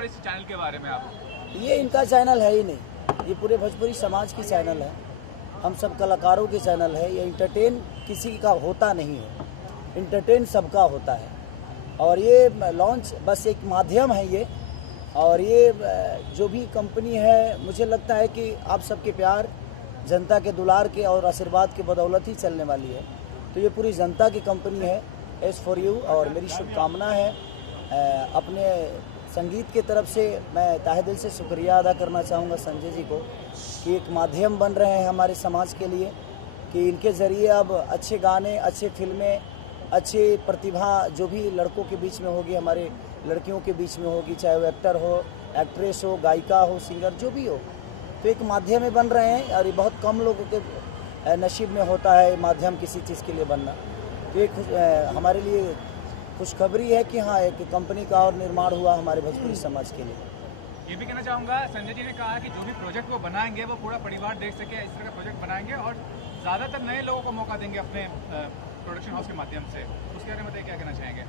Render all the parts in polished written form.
और इस चैनल के बारे में आप? ये इनका चैनल है ही नहीं, ये पूरे भोजपुरी समाज की चैनल है, हम सब कलाकारों की चैनल है। ये इंटरटेन किसी का होता नहीं है, इंटरटेन सबका होता है। और ये लॉन्च बस एक माध्यम है ये, और ये जो भी कंपनी है, मुझे लगता है कि आप सबके प्यार, जनता के दुलार के और आशीर्वाद के बदौलत ही चलने वाली है। तो ये पूरी जनता की कंपनी है, एस फॉर यू। और मेरी शुभकामना है अपने संगीत की तरफ से मैं तहे दिल से शुक्रिया अदा करना चाहूँगा संजय जी को कि एक माध्यम बन रहे हैं हमारे समाज के लिए, कि इनके ज़रिए अब अच्छे गाने, अच्छे फिल्में, अच्छी प्रतिभा जो भी लड़कों के बीच में होगी, हमारे लड़कियों के बीच में होगी, चाहे वो एक्टर हो, एक्ट्रेस हो, गायिका हो, सिंगर जो भी हो, तो एक माध्यम में बन रहे हैं। और ये बहुत कम लोगों के नसीब में होता है माध्यम किसी चीज़ के लिए बनना। तो एक हमारे लिए खुशखबरी है कि हाँ, एक कंपनी का और निर्माण हुआ हमारे भोजपुरी समाज के लिए। ये भी कहना चाहूँगा, संजय जी ने कहा कि जो भी प्रोजेक्ट वो बनाएंगे वो पूरा परिवार देख सके, इस तरह का प्रोजेक्ट बनाएंगे और ज़्यादातर नए लोगों को मौका देंगे अपने प्रोडक्शन हाउस के माध्यम से। उसके बारे में बताइए, क्या कहना चाहेंगे?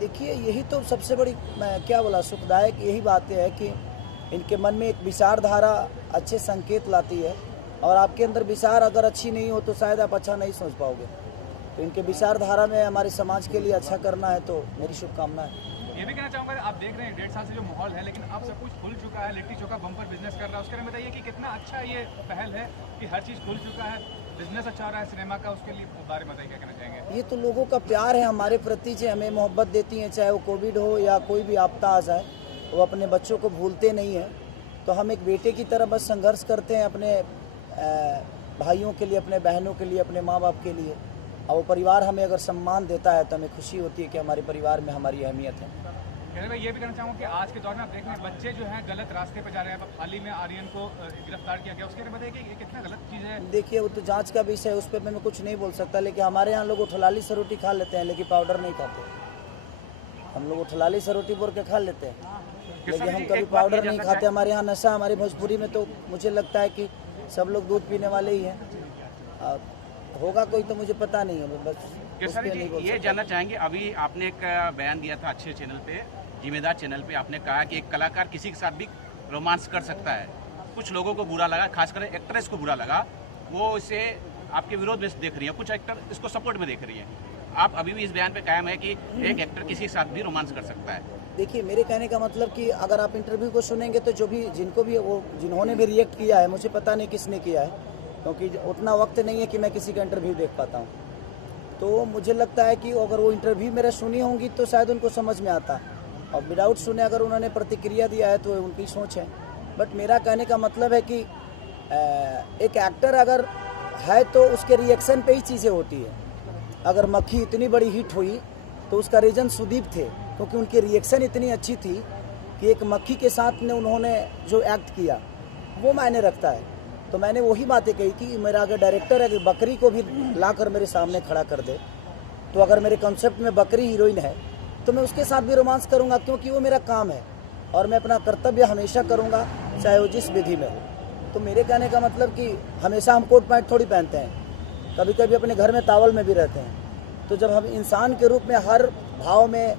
देखिए, यही तो सबसे बड़ी मैं क्या बोला सुखदायक यही बात है कि इनके मन में एक विचारधारा अच्छे संकेत लाती है, और आपके अंदर विचार अगर अच्छी नहीं हो तो शायद आप अच्छा नहीं सोच पाओगे। तो इनके विचारधारा में हमारे समाज के लिए अच्छा करना है, तो मेरी शुभकामना है। ये भी कहना चाहूँगा, आप देख रहे हैं 1.5 साल से जो माहौल है, लेकिन अब सब कुछ खुल चुका है, लिट्टी चोखा बम्पर बिजनेस कर रहा है। उसके बारे में बताइए कि कितना अच्छा ये पहल है कि हर चीज़ खुल चुका है, बिजनेस अच्छा हो रहा है सिनेमा का, उसके लिए बारे में बताइए, क्या कहना चाहेंगे? ये तो लोगों का प्यार है हमारे प्रति, जो हमें मोहब्बत देती हैं, चाहे वो कोविड हो या कोई भी आपदा आ जाए, वो अपने बच्चों को भूलते नहीं हैं। तो हम एक बेटे की तरह बस संघर्ष करते हैं अपने भाइयों के लिए, अपने बहनों के लिए, अपने माँ बाप के लिए। और वो परिवार हमें अगर सम्मान देता है तो हमें खुशी होती है कि हमारे परिवार में हमारी अहमियत है। कहने भाई, ये भी कहना चाहूँगा कि आज के दौर में आप देख रहे हैं बच्चे जो हैं गलत रास्ते पर जा रहे हैं। अब हाल ही में आर्यन को गिरफ्तार किया गया, उसके बारे में बताइए कि ये कितना गलत चीज़ है। देखिए, वो तो जांच का विषय है, उस पर मैं कुछ नहीं बोल सकता। लेकिन हमारे यहाँ लोग उठलाली से रोटी खा लेते हैं, लेकिन पाउडर नहीं खाते। हम लोग उठलाली से रोटी बोल के खा लेते हैं, लेकिन हम कभी पाउडर नहीं खाते। हमारे यहाँ नशा, हमारे भोजपुरी में तो मुझे लगता है कि सब लोग दूध पीने वाले ही हैं। होगा कोई तो मुझे पता नहीं है, बस ये जानना चाहेंगे, अभी आपने एक बयान दिया था अच्छे चैनल पे, जिम्मेदार चैनल पे, आपने कहा कि एक कलाकार किसी के साथ भी रोमांस कर सकता है। कुछ लोगों को बुरा लगा, खासकर एक्ट्रेस को बुरा लगा, वो इसे आपके विरोध में देख रही है, कुछ एक्टर इसको सपोर्ट में देख रही है। आप अभी भी इस बयान पे कायम है कि एक एक्टर किसी के साथ भी रोमांस कर सकता है? देखिए, मेरे कहने का मतलब कि अगर आप इंटरव्यू को सुनेंगे तो जो भी जिनको भी वो जिन्होंने भी रिएक्ट किया है, मुझे पता नहीं किसने किया है, क्योंकि उतना वक्त नहीं है कि मैं किसी का इंटरव्यू देख पाता हूँ। तो मुझे लगता है कि अगर वो इंटरव्यू मेरा सुनी होंगी तो शायद उनको समझ में आता, और विदाउट सुने अगर उन्होंने प्रतिक्रिया दिया है तो उनकी सोच है। बट मेरा कहने का मतलब है कि एक एक्टर अगर है तो उसके रिएक्शन पे ही चीज़ें होती है। अगर मक्खी इतनी बड़ी हिट हुई तो उसका रीज़न सुदीप थे, क्योंकि उनकी रिएक्शन इतनी अच्छी थी कि एक मक्खी के साथ ने उन्होंने जो एक्ट किया वो मायने रखता है। तो मैंने वही बातें कही कि मेरा अगर डायरेक्टर अगर बकरी को भी लाकर मेरे सामने खड़ा कर दे, तो अगर मेरे कॉन्सेप्ट में बकरी हीरोइन है तो मैं उसके साथ भी रोमांस करूंगा, क्योंकि वो मेरा काम है और मैं अपना कर्तव्य हमेशा करूंगा, चाहे वो जिस विधि में हो। तो मेरे कहने का मतलब कि हमेशा हम कोट पैंट थोड़ी पहनते हैं, कभी कभी अपने घर में तावल में भी रहते हैं। तो जब हम इंसान के रूप में हर भाव में,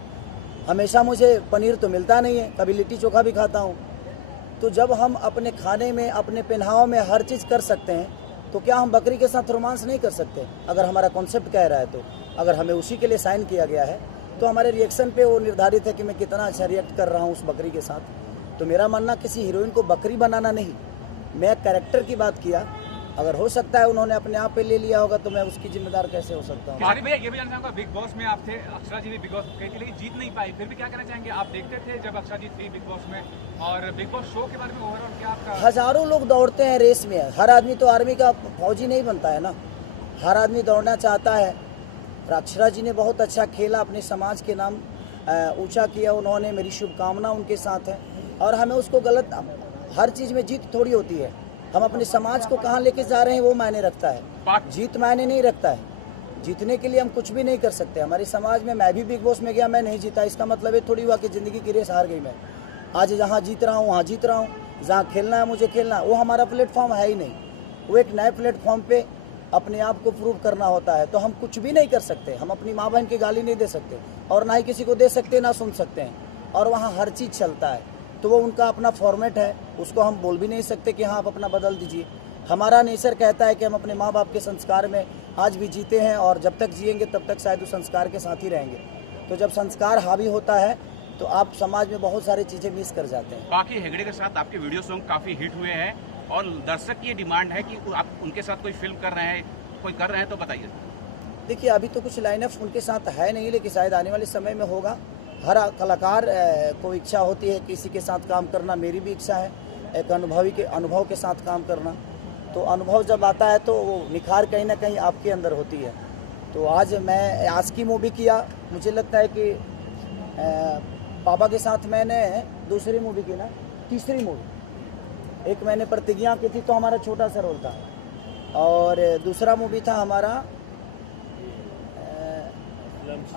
हमेशा मुझे पनीर तो मिलता नहीं है, कभी लिट्टी चोखा भी खाता हूँ। तो जब हम अपने खाने में, अपने पहनाव में हर चीज़ कर सकते हैं, तो क्या हम बकरी के साथ रोमांस नहीं कर सकते? अगर हमारा कॉन्सेप्ट कह रहा है तो, अगर हमें उसी के लिए साइन किया गया है तो हमारे रिएक्शन पे वो निर्धारित है कि मैं कितना अच्छा रिएक्ट कर रहा हूँ उस बकरी के साथ। तो मेरा मानना किसी हीरोइन को बकरी बनाना नहीं, मैं कैरेक्टर की बात किया। अगर हो सकता है उन्होंने अपने आप पे ले लिया होगा तो मैं उसकी जिम्मेदार कैसे हो सकता हूँ? भैया, ये भी जानना चाहूँगा, बिग बॉस में आप थे, अक्षरा जी भी बिग बॉस गई थी लेकिन जीत नहीं पाई, फिर भी क्या कहना चाहेंगे? आप देखते थे जब अक्षरा जी थी बिग बॉस में, और बिग बॉस शो के बारे में ओवरऑल क्या आपका? हजारों लोग दौड़ते हैं रेस में, हर आदमी तो आर्मी का फौजी नहीं बनता है ना, हर आदमी दौड़ना चाहता है। अक्षरा जी ने बहुत अच्छा खेला, अपने समाज के नाम ऊंचा किया उन्होंने, मेरी शुभकामना उनके साथ है। और हमें उसको गलत, हर चीज़ में जीत थोड़ी होती है, हम अपने समाज को कहाँ लेके जा रहे हैं वो मायने रखता है, जीत मायने नहीं रखता है। जीतने के लिए हम कुछ भी नहीं कर सकते। हमारे समाज में मैं भी बिग बॉस में गया, मैं नहीं जीता, इसका मतलब ये थोड़ी हुआ कि ज़िंदगी की रेस हार गई मैं। आज जहाँ जीत रहा हूँ वहाँ जीत रहा हूँ, जहाँ खेलना है मुझे खेलना है, वो हमारा प्लेटफॉर्म है ही नहीं। वो एक नए प्लेटफॉर्म पे अपने आप को प्रूव करना होता है। तो हम कुछ भी नहीं कर सकते, हम अपनी माँ बहन की गाली नहीं दे सकते और ना ही किसी को दे सकते, ना सुन सकते हैं। और वहाँ हर चीज़ चलता है, तो वो उनका अपना फॉर्मेट है, उसको हम बोल भी नहीं सकते कि हाँ आप अपना बदल दीजिए। हमारा नेचर कहता है कि हम अपने माँ बाप के संस्कार में आज भी जीते हैं और जब तक जिएंगे तब तक शायद उस संस्कार के साथ ही रहेंगे। तो जब संस्कार हावी होता है तो आप समाज में बहुत सारी चीज़ें मिस कर जाते हैं। बाकी हेगड़े के साथ आपके वीडियो सॉन्ग काफ़ी हिट हुए हैं और दर्शक की ये डिमांड है कि आप उनके साथ कोई फिल्म कर रहे हैं, कोई कर रहे हैं तो बताइए। देखिए अभी तो कुछ लाइनअप उनके साथ है नहीं, लेकिन शायद आने वाले समय में होगा। हर कलाकार को इच्छा होती है किसी के साथ काम करना, मेरी भी इच्छा है एक अनुभव के साथ काम करना। तो अनुभव जब आता है तो वो निखार कहीं ना कहीं आपके अंदर होती है। तो आज मैं आस्की मूवी किया, मुझे लगता है कि पापा के साथ मैंने दूसरी मूवी की ना, तीसरी मूवी, एक मैंने प्रतिज्ञा की थी तो हमारा छोटा सा रोल था, और दूसरा मूवी था हमारा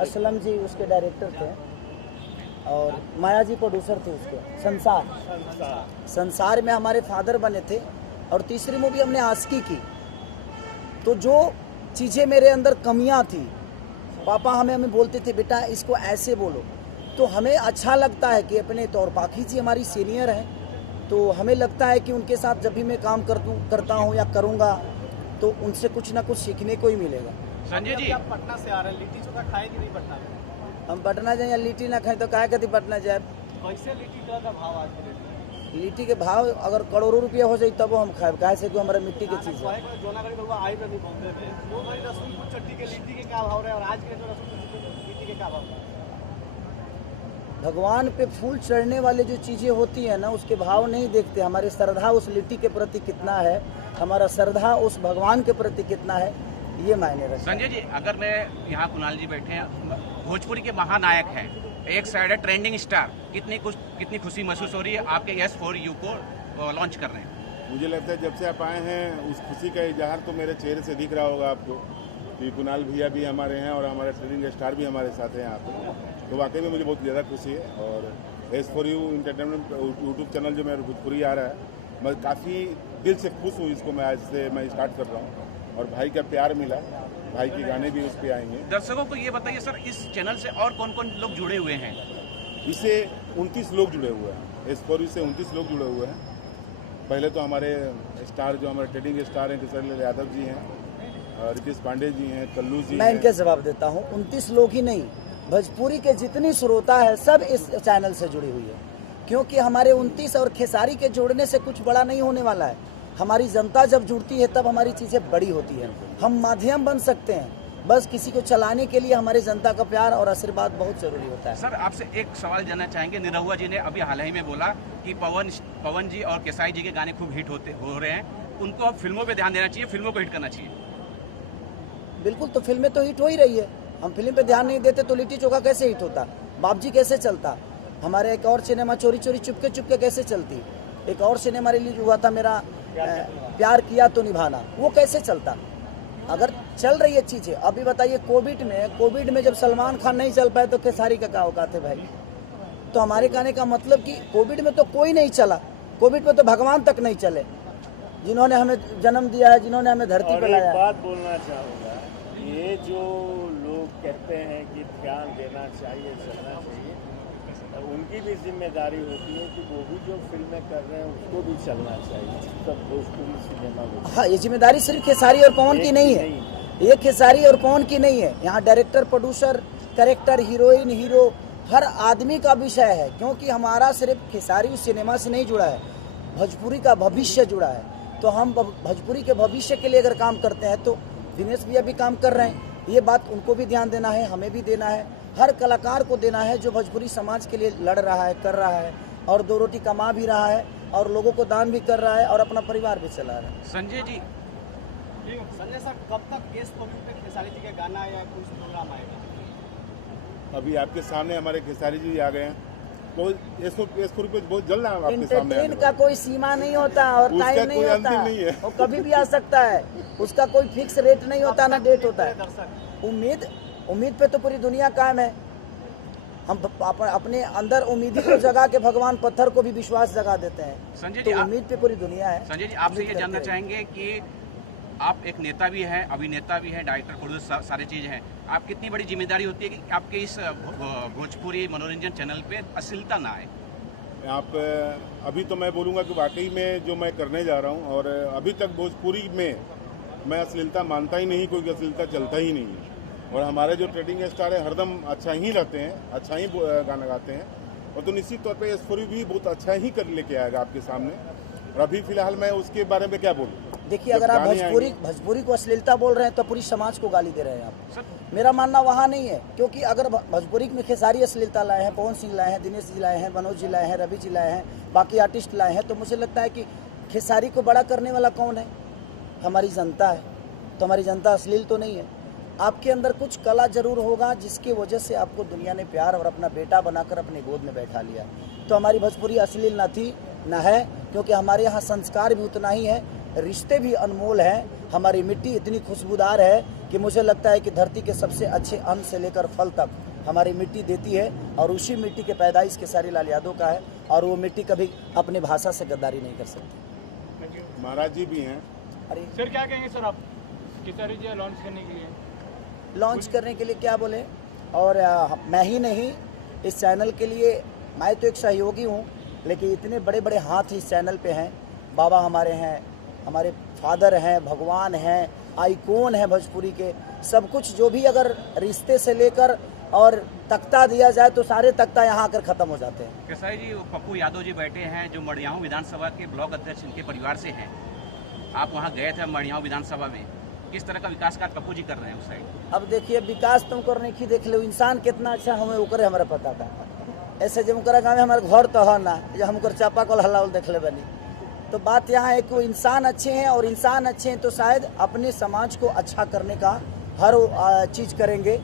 असलम जी उसके डायरेक्टर थे और माया जी प्रोड्यूसर थे उसके। संसार में हमारे फादर बने थे, और तीसरी मूवी हमने आस्की की। तो जो चीज़ें मेरे अंदर कमियां थी, पापा हमें बोलते थे बेटा इसको ऐसे बोलो, तो हमें अच्छा लगता है कि अपने तौर पाखी जी हमारी सीनियर हैं, तो हमें लगता है कि उनके साथ जब भी मैं काम करता हूँ या करूँगा तो उनसे कुछ ना कुछ सीखने को ही मिलेगा। संजय जी, आप पटना से आ रहे हैं, लिट्टी चोखा खाए कि नहीं पटना में? हम पटना जाए या लिट्टी ना खाएं तो काहे कभी पटना जाए। कैसे लिट्टी का भाव आज के रेट में? लिट्टी के भाव अगर करोड़ों रुपया हो जाए तब वो हम खाए, काहे से कि हमारा मिट्टी की चीज़ है। जोनागढ़ी बलुआ आई में भी बोलते थे वो भाई रसूलपुर चट्टी के लिट्टी के क्या भाव रहे और आज के जो रसूलपुर लिट्टी के क्या भाव रहे? भगवान पे फूल चढ़ने वाले जो चीज़ें होती हैं ना उसके भाव नहीं देखते, हमारी श्रद्धा उस लिट्टी के प्रति कितना है, हमारा श्रद्धा उस भगवान के प्रति कितना है, ये मायने रखता है। संजय जी, अगर मैं यहाँ कुणाल जी बैठे हैं, भोजपुरी के महानायक हैं, एक साइड है ट्रेंडिंग स्टार, कितनी खुशी महसूस हो रही है आपके S4U को लॉन्च कर रहे हैं? मुझे लगता है जब से आप आए हैं उस खुशी का इजहार तो मेरे चेहरे से दिख रहा होगा आपको कि कुणाल भैया भी हमारे हैं और हमारे ट्रेंडिंग स्टार भी हमारे साथ हैं यहाँ पे। तो वाकई में मुझे बहुत ज़्यादा खुशी है। और S4U इंटरटेनमेंट यूट्यूब चैनल जो मेरा भोजपुरी आ रहा है, मैं काफ़ी दिल से खुश हूँ। इसको मैं आज से स्टार्ट कर रहा हूँ और भाई का प्यार मिला, भाई के गाने भी उस पर आएंगे। दर्शकों को ये बताइए सर, इस चैनल से और कौन कौन लोग जुड़े हुए हैं? इससे 29 लोग जुड़े हुए हैं, S4U से 29 लोग जुड़े हुए हैं। पहले तो हमारे स्टार जो हमारे ट्रेडिंग स्टार हैं केसरी यादव जी हैं, रितेश पांडे जी हैं, कल्लू जी मैं इनके जवाब देता हूँ। 29 लोग ही नहीं, भोजपुरी के जितनी श्रोता है सब इस चैनल से जुड़ी हुई है, क्योंकि हमारे 29 और खेसारी के जोड़ने से कुछ बड़ा नहीं होने वाला है। हमारी जनता जब जुड़ती है तब हमारी चीज़ें बड़ी होती हैं। हम माध्यम बन सकते हैं, बस किसी को चलाने के लिए हमारी जनता का प्यार और आशीर्वाद बहुत जरूरी होता है। सर, आपसे एक सवाल जानना चाहेंगे। निरहुआ जी ने अभी हाल ही में बोला कि पवन जी और केसारी जी के गाने खूब हिट हो रहे हैं, उनको अब फिल्मों पे ध्यान देना चाहिए, फिल्मों को हिट करना चाहिए। बिल्कुल, तो फिल्में तो हिट हो ही रही है। हम फिल्म पे ध्यान नहीं देते तो लिट्टी चोखा कैसे हिट होता, बाबजी कैसे चलता, हमारे एक और सिनेमा चोरी चोरी चुपके चुपके कैसे चलती, एक और सिनेमा रिलीज हुआ था मेरा प्यार किया तो निभाना, वो कैसे चलता। अगर चल रही है चीज़ें, अभी बताइए कोविड में जब सलमान खान नहीं चल पाए तो खेसारी का क्या औकात है भाई। तो हमारे कहने का मतलब कि कोविड में तो कोई नहीं चला, कोविड में तो भगवान तक नहीं चले, जिन्होंने हमें जन्म दिया है, जिन्होंने हमें धरती पर लाया। एक बात बोलना चाहूँगा, ये जो लोग कहते हैं कि ध्यान देना चाहिए, चलना चाहिए, उनकी भी जिम्मेदारी होती है कि वो भी जो फिल्में कर रहे हैं उसको भी चलना चाहिए, सब भोजपुरी सिनेमा को। हाँ, ये जिम्मेदारी सिर्फ खेसारी और पवन की नहीं है, ये खेसारी और पवन की नहीं है, यहाँ director, producer, character, heroine, hero, हर आदमी का विषय है, क्योंकि हमारा सिर्फ खेसारी सिनेमा से नहीं जुड़ा है, भोजपुरी का भविष्य जुड़ा है। तो हम भोजपुरी के भविष्य के लिए अगर काम करते हैं तो दिनेश भैया भी काम कर रहे हैं, ये बात उनको भी ध्यान देना है, हमें भी देना है, हर कलाकार को देना है जो भोजपुरी समाज के लिए लड़ रहा है, कर रहा है और दो रोटी कमा भी रहा है और लोगों को दान भी कर रहा है और अपना परिवार भी चला रहा है। संजय जी, संजय सर, कब तक S4U पे खेसारी जी का गाना या कुछ प्रोग्राम आएगा? अभी आपके सामने हमारे खेसारी जी आ गए हैं, तो S4U पे बहुत जल्द आपके सामने एंटरटेन का कोई सीमा नहीं होता और टाइम नहीं होता, नहीं है। वो कभी भी आ सकता है, उसका कोई फिक्स रेट नहीं होता, ना डेट होता है। दर्शक उम्मीद पे तो पूरी दुनिया कायम है। हम अपने अंदर उम्मीद को जगा के भगवान पत्थर को भी विश्वास जगा देते हैं। संजय जी, तो उम्मीद पे पूरी दुनिया है। संजय जी, आपसे ये जानना चाहेंगे कि आप एक नेता भी हैं, अभिनेता भी हैं, डायरेक्टर, प्रोड्यूसर, सारी चीज़ें हैं, आप कितनी बड़ी जिम्मेदारी होती है कि आपके इस भोजपुरी मनोरंजन चैनल पे अश्लीलता ना आए? आप अभी तो मैं बोलूँगा कि वाकई में जो मैं करने जा रहा हूँ, और अभी तक भोजपुरी में मैं अश्लीलता मानता ही नहीं, कोई अश्लीलता चलता ही नहीं है। और हमारे जो ट्रेडिंग स्टार है हरदम अच्छा ही रहते हैं, अच्छा ही गाना गाते हैं, और तो निश्चित तौर पे एस4यू भी बहुत अच्छा ही कर लेके आएगा आपके सामने। और अभी फिलहाल मैं उसके बारे में क्या बोलूँ। देखिए, अगर आप भोजपुरी को अश्लीलता बोल रहे हैं तो पूरी समाज को गाली दे रहे हैं आप। मेरा मानना वहाँ नहीं है, क्योंकि अगर भोजपुरी में खेसारी अश्लीलता लाए हैं, पवन सिंह लाए हैं, दिनेश जी लाए हैं, मनोज जी लाए हैं, रवि जी लाए हैं, बाकी आर्टिस्ट लाए हैं, तो मुझे लगता है कि खेसारी को बड़ा करने वाला कौन है? हमारी जनता है। तो हमारी जनता अश्लील तो नहीं है। आपके अंदर कुछ कला जरूर होगा जिसकी वजह से आपको दुनिया ने प्यार और अपना बेटा बनाकर अपने गोद में बैठा लिया। तो हमारी भोजपुरी अश्लील न थी न है, क्योंकि हमारे यहाँ संस्कार भी उतना ही है, रिश्ते भी अनमोल हैं। हमारी मिट्टी इतनी खुशबूदार है कि मुझे लगता है कि धरती के सबसे अच्छे अन्न से लेकर फल तक हमारी मिट्टी देती है, और उसी मिट्टी के पैदाइश खेसारी लाल यादव का है, और वो मिट्टी कभी अपनी भाषा से गद्दारी नहीं कर सकती। महाराज जी भी हैं। अरे सर क्या कहेंगे सर आप खेसारी जी लॉन्च करने के लिए? लॉन्च करने के लिए क्या बोले, और मैं ही नहीं, इस चैनल के लिए मैं तो एक सहयोगी हूँ, लेकिन इतने बड़े बड़े हाथ इस चैनल पे हैं। बाबा हमारे हैं, हमारे फादर हैं, भगवान हैं, आइकॉन हैं भोजपुरी के। सब कुछ जो भी अगर रिश्ते से लेकर और तख्ता दिया जाए तो सारे तख्ता यहाँ आकर ख़त्म हो जाते हैं। खेसारी जी, पप्पू यादव जी बैठे हैं जो मड़ियाहू विधानसभा के ब्लॉक अध्यक्ष इनके परिवार से हैं। आप वहाँ गए थे मड़ियाहू विधानसभा में, किस तरह का विकास कार्य पप्पू जी कर रहे हैं उस साइड? अब देखिए, विकास तुम करने की देख लो, इंसान कितना अच्छा हमें ओकरे हमारा पता था। ऐसे जब ओकरा गाँव में हमारे घर तो है ना, जो हम चापा कल हल्ला देख ले बनी। तो बात यहाँ है कि इंसान अच्छे हैं, और इंसान अच्छे हैं तो शायद अपने समाज को अच्छा करने का हर चीज़ करेंगे।